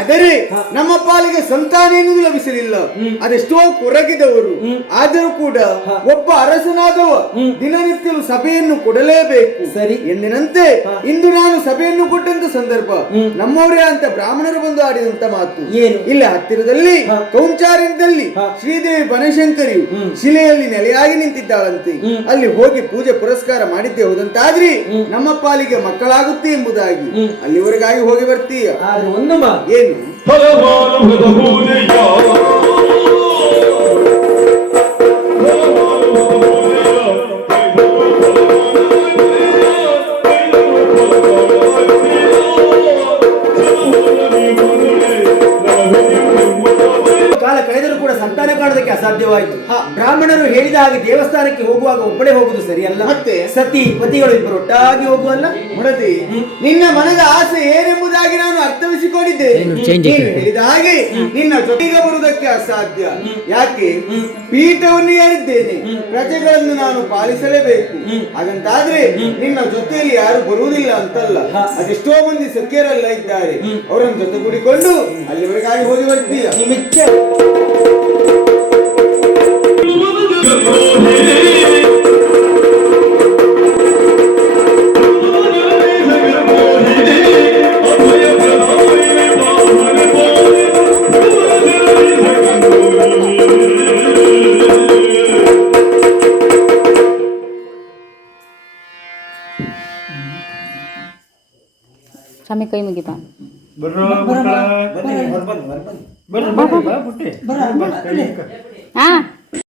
ಆದರೆ ನಮ್ಮ ಪಾಲಿಗೆ ಸಂತಾನ ಎನ್ನುವುದು ಲಭಿಸಲಿಲ್ಲ. ಅದೆಷ್ಟೋ ಕೊರಗಿದವರು. ಆದರೂ ಕೂಡ ಒಬ್ಬ ಅರಸನಾದವ ದಿನನಿತ್ಯಲು ಸಭೆಯನ್ನು ಕೊಡಲೇಬೇಕು. ಸರಿ ಎಂದಿನಂತೆ ಇಂದು ನಾನು ಸಭೆಯನ್ನು ಕೊಟ್ಟಂತ ಸಂದರ್ಭ ನಮ್ಮವರೇ ಅಂತ ಬ್ರಾಹ್ಮಣರು ಬಂದು ಆಡಿದಂತ ಮಾತು ಏನು, ಇಲ್ಲಿ ಹತ್ತಿರದಲ್ಲಿ ಕೌಂಚಾರಣ್ಯದಲ್ಲಿ ಶ್ರೀದೇವಿ ಬನಶಂಕರಿಯು ಶಿಲೆಯಲ್ಲಿ ನೆಲೆಯಾಗಿ ನಿಂತಿದ್ದಾಳಂತೆ. ಅಲ್ಲಿ ಹೋಗಿ ಪೂಜೆ ಪುರಸ್ಕಾರ ಮಾಡಿದ್ದೆ ಹೋದಂತಾದ್ರಿ ನಮ್ಮ ಪಾಲಿಗೆ ಮಕ್ಕಳಾಗುತ್ತೆ ಎಂಬುದಾಗಿ ಅಲ್ಲಿವರೆಗಾಗಿ ಹೋಗಿ ಬರ್ತೀಯ. ಒಂದು ಏನು ಕಾಲ ಕಳೆದರೂ ಕೂಡ ಸಂತಾನ ಕಾಣೋದಕ್ಕೆ ಅಸಾಧ್ಯವಾಯಿತು. ಬ್ರಾಹ್ಮಣರು ಹೇಳಿದ ಹಾಗೆ ದೇವಸ್ಥಾನಕ್ಕೆ ಹೋಗುವಾಗ ಒಬ್ಬಳೇ ಹೋಗುದು ಸರಿ ಅಲ್ಲ, ಮತ್ತೆ ಸತಿ ಪತಿಗಳು ಇಬ್ಬರು ಒಟ್ಟಾಗಿ ಹೋಗುವಲ್ಲ. ಮುಡದಿ, ನಿನ್ನ ಮನದ ಆಸೆ ಏನೆಂಬುದಾಗಿ ನಾನು ಅರ್ಥವಿಸಿಕೊಂಡಿದ್ದೇನೆ. ಹೇಳಿದ ಹಾಗೆ ನಿನ್ನ ಜೊತೆಗೆ ಬರುವುದಕ್ಕೆ ಅಸಾಧ್ಯ. ಯಾಕೆ? ಪೀಠವನ್ನು ಏರಿದ್ದೇನೆ, ಪ್ರಜೆಗಳನ್ನು ನಾನು ಪಾಲಿಸಲೇಬೇಕು. ಹಾಗಂತಾದ್ರೆ ನಿನ್ನ ಜೊತೆಯಲ್ಲಿ ಯಾರು ಬರುವುದಿಲ್ಲ ಅಂತಲ್ಲ, ಅದೆಷ್ಟೋ ಮಂದಿ ಸಖ್ಯರೆಲ್ಲ ಇದ್ದಾರೆ, ಅವರನ್ನು ಜೊತೆಗೂಡಿಕೊಂಡು ಅಲ್ಲಿವರೆಗಾಗಿ ಹೋಗಿ ಬರ್ತೀಯ. ಸ್ವಾಮಿ ಕೈ ಮುಗಿತಾ ಹಾ